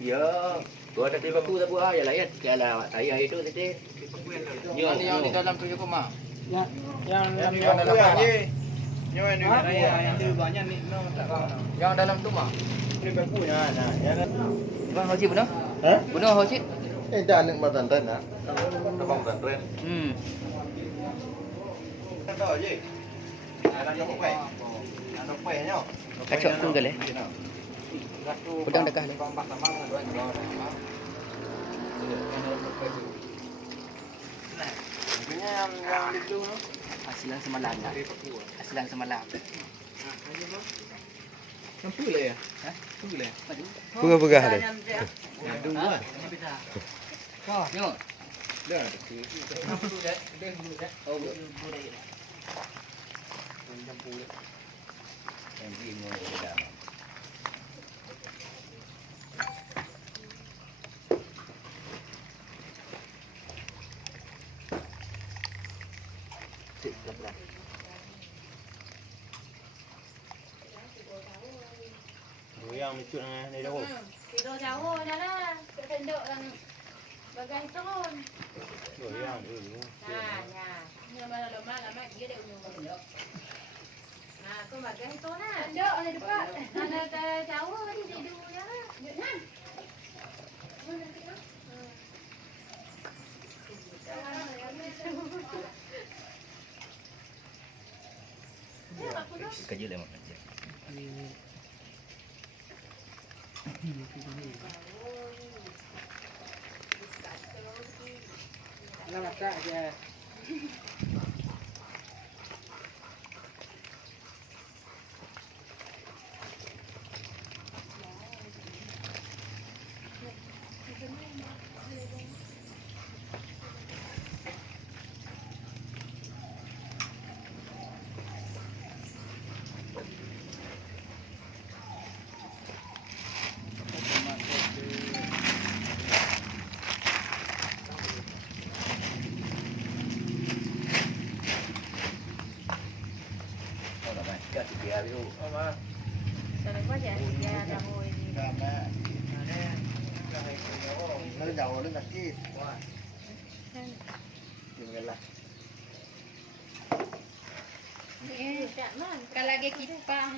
Ya. Gua ada tiba ku tak buat ya lah ya. Jalan air itu tadi. Yang di dalam tu je kau mak. Yang Yang dalam dalam bawah. je. Yang di banyak ni no tak kau. Yang dalam tu mak. Ni bagunya nah. Yang Bang Haji benar? ha? Benar Haji? Dah nak buat tantan nah. Abang tren. Ada je. Ada yang apa? Ada apa nya? Kacau pun kali. Pedang dekah le. Empat sama dua dua. Yang di blue tu. Asilan semalam lah. Asilan semalam. Yang tu le ya? Ha? Tu le. Pegah-pegah dah. Aduh kan. Kau, tengok. Dah. Oh, boleh. Yang di mulai dah. Sik, pelan-pelan. Yang lucu ni jauh. Tidur jauh dah lah. Tenduk yang bagai turun. Yang dulu. Nah, nah. Ni mana lama dia dah unyu tenduk. Nah, tu bagai tu nah. Tenduk ada dekat. Mana ke jauh ni tidur dah lah. Nah. Kerja lah mak. Nak masak je. Oh, tak baik. Kat dia dulu. Apa? Sana kau je. Dia dah boleh. Nó giàu nó đặt chi. Dừng lah. Tak man. Kalau lagi kipang.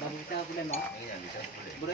Bang kita boleh mak? Iya, bisa boleh.